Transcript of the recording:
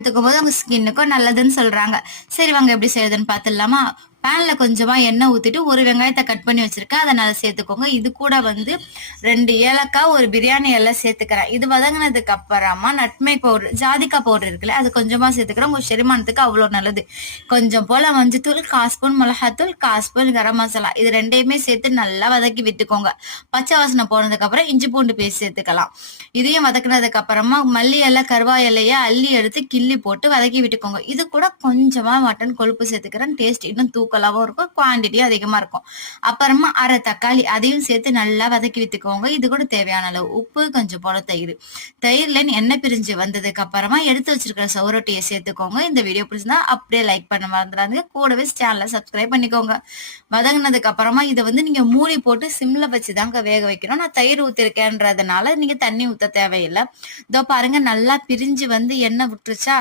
எடுத்துக்கும் போது உங்க ஸ்கின்னுக்கும் நல்லதுன்னு சொல்றாங்க. சரி வாங்க எப்படி செய்யறதுன்னு பாத்துடலாமா? பேன்ல கொஞ்சமா எண்ணெய் ஊத்திட்டு ஒரு வெங்காயத்தை கட் பண்ணி வச்சிருக்கேன். அதை நல்லா சேர்த்துக்கோங்க. இது கூட வந்து 2 ஏலக்காய், ஒரு பிரியாணி இலை சேர்த்துக்கிறேன். இது வதங்கினதுக்கு அப்புறமா நட்மேக் பவுடர், ஜாதிக்காய் பவுடர் இருக்குல்ல, அது கொஞ்சமா சேர்த்துக்கிறேன். உங்க செரிமானத்துக்கு அவ்வளவு நல்லது. கொஞ்சம் போல மஞ்சத்தூள், 1/4 ஸ்பூன் மிளகாத்தூள், 1/4 ஸ்பூன் கரம் மசாலா, இது ரெண்டையுமே சேர்த்து நல்லா வதக்கி விட்டுக்கோங்க. பச்சை வாசனை போனதுக்கு அப்புறம் இஞ்சி பூண்டு பேஸ்ட் சேர்த்துக்கலாம். இதையும் வதக்குனதுக்கு அப்புறமா மல்லி இலை, கருவாய் இலைய அள்ளி எடுத்து கிள்ளி போட்டு வதக்கி விட்டுக்கோங்க. இது கூட கொஞ்சமா மட்டன் கொழுப்பு சேர்த்துக்கிறேன். டேஸ்ட் இன்னும் தூக்கலாவும் இருக்கும், குவான்டிட்டியும் அதிகமா இருக்கும். அப்புறமா அரை தக்காளி, அதையும் சேர்த்து நல்லா வதக்கி விட்டுக்கோங்க. இது கூட தேவையான அளவு உப்பு, கொஞ்சம் போல தயிர். தயிர்ல எண்ணெய் பிரிஞ்சு வந்ததுக்கு அப்புறமா எடுத்து வச்சிருக்கிற சவுரொட்டியை சேர்த்துக்கோங்க. இந்த வீடியோ பிடிச்சிருந்தா அப்படியே லைக் பண்ண மறந்துடாதீங்க. கூடவே சேனலை சப்ஸ்கிரைப் பண்ணிக்கோங்க. வதங்கினதுக்கு அப்புறமா இதை வந்து நீங்க மூடி போட்டு சிம்ல வச்சுதாங்க வேக வைக்கணும். நான் தயிர் ஊத்திருக்கேன்றதுனால நீங்க தண்ணி ஊத்த தேவையில்லை. இதோ பாருங்க, நல்லா பிரிஞ்சு வந்து எண்ணெய் விட்டுருச்சா?